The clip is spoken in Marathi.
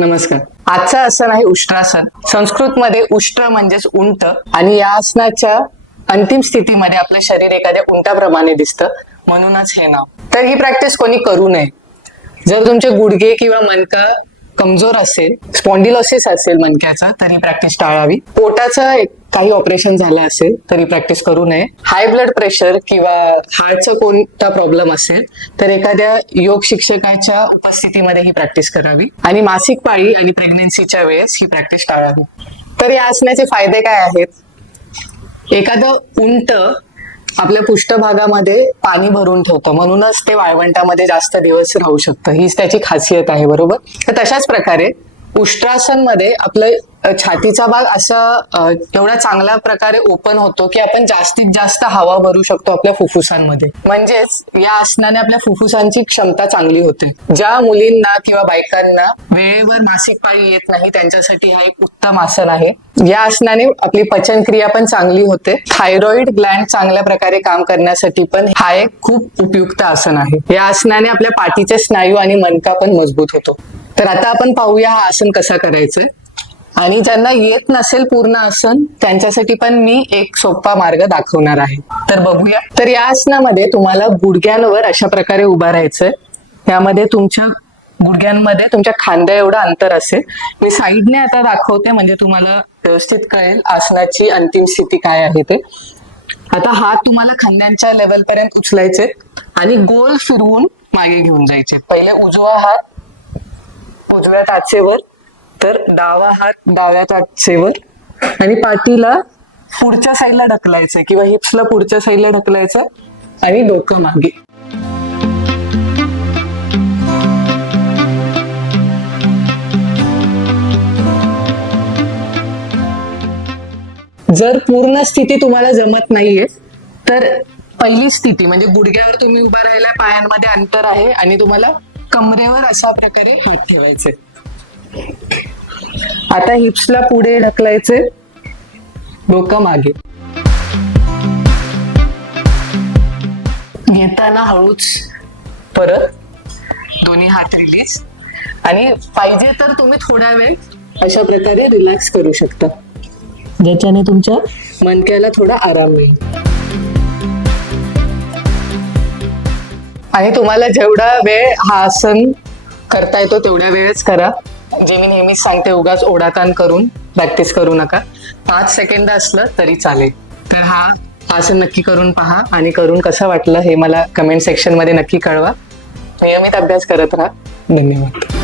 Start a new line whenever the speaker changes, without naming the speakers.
नमस्कार. आजचं आसन आहे उष्ट्रासन संस्कृत मध्ये उष्ट्र म्हणजेच उंट आणि या आसनाच्या अंतिम स्थितीमध्ये आपलं शरीर एखाद्या उंटाप्रमाणे दिसतं. म्हणूनच हे नाव. तर ही प्रॅक्टिस कोणी करू नये. जर तुमचे गुडघे किंवा मनका कमजोर असेल स्पॉन्डिलॉसिस असेल मणक्याचा तरी प्रॅक्टिस टाळावी. पोटाचं एक- काही ऑपरेशन झालं असेल तरी प्रॅक्टिस करू नये. हाय ब्लड प्रेशर किंवा हार्टचा कोणता प्रॉब्लेम असेल तर एखाद्या योग शिक्षकाच्या उपस्थितीमध्ये ही प्रॅक्टिस करावी. आणि मासिक पाळी आणि प्रेग्नेन्सीच्या वेळेस ही प्रॅक्टिस टाळावी. तर या असण्याचे फायदे काय आहेत? एखादं उंट आपल्या पृष्ठभागामध्ये पाणी भरून ठेवतं. म्हणूनच ते वाळवंटामध्ये जास्त दिवस राहू शकतं. हीच त्याची खासियत आहे बरोबर? तर तशाच प्रकारे उष्ट्रासनमध्ये आपलं छातीचा भाग असा एवढा चांगल्या प्रकारे ओपन होतो की आपण जास्तीत जास्त हवा भरू शकतो आपल्या फुफ्फुसांमध्ये. म्हणजेच या आसनाने आपल्या फुफ्फुसांची क्षमता चांगली होते. ज्या मुलींना किंवा बायकांना वेळेवर मासिक पाळी येत नाही त्यांच्यासाठी हा एक उत्तम आसन आहे. या आसनाने आपली पचनक्रिया पण चांगली होते. थायरॉइड ग्लँड चांगल्या प्रकारे काम करण्यासाठी पण हा एक खूप उपयुक्त आसन आहे. या आसनाने आपल्या पाठीचे स्नायू आणि मनका पण मजबूत होतो. तर आता आपण पाहूया हा आसन कसा करायचं आणि ज्यांना येत नसेल पूर्ण आसन त्यांच्यासाठी पण मी एक सोपा मार्ग दाखवणार आहे. तर बघूया. तर या आसनामध्ये तुम्हाला गुडघ्यांवर अशा प्रकारे उभा राहायचंय. त्यामध्ये तुमच्या गुडघ्यांमध्ये तुमच्या खांद्या एवढं अंतर असेल. मी साईडने आता दाखवते म्हणजे तुम्हाला व्यवस्थित कळेल आसनाची अंतिम स्थिती काय आहे ते. आता हात तुम्हाला खांद्यांच्या लेवल पर्यंत उचलायचे आणि गोल फिरवून मागे घेऊन जायचे. पहिले उजवा हात उजव्या टाचेवर तर डावा हात डाव्या काटसेवर आणि पाठीला पुढच्या साईडला ढकलायचं किंवा हिप्सला पुढच्या साईडला ढकलायचं आणि डोकं मागे. जर पूर्ण स्थिती तुम्हाला जमत नाहीये तर पहिली स्थिती म्हणजे गुडघ्यावर तुम्ही उभा राहिला पायांमध्ये अंतर आहे आणि तुम्हाला कमरेवर अशा प्रकारे हात ठेवायचे आता हिप्सला पुढे ढकलायचे. डोकं मागे. घेताना हळूच परत दोन्ही हात रिलीज आणि पाहिजे तर तुम्ही थोडा वेळ अशा प्रकारे रिलॅक्स करू शकता. ज्याच्याने तुमच्या मनक्याला थोडा आराम मिळेल. आणि तुम्हाला जेवढा वेळ हा आसन करता येतो तेवढ्या वेळच करा. जे मी नेहमीच सांगते उगाच ओढाताण करून प्रॅक्टिस करू नका. पाच सेकंद असलं तरी चालेल. तर हा. आसन नक्की करून पहा आणि करून कसं वाटलं हे मला कमेंट सेक्शनमध्ये नक्की कळवा. नियमित अभ्यास करत राहा. धन्यवाद.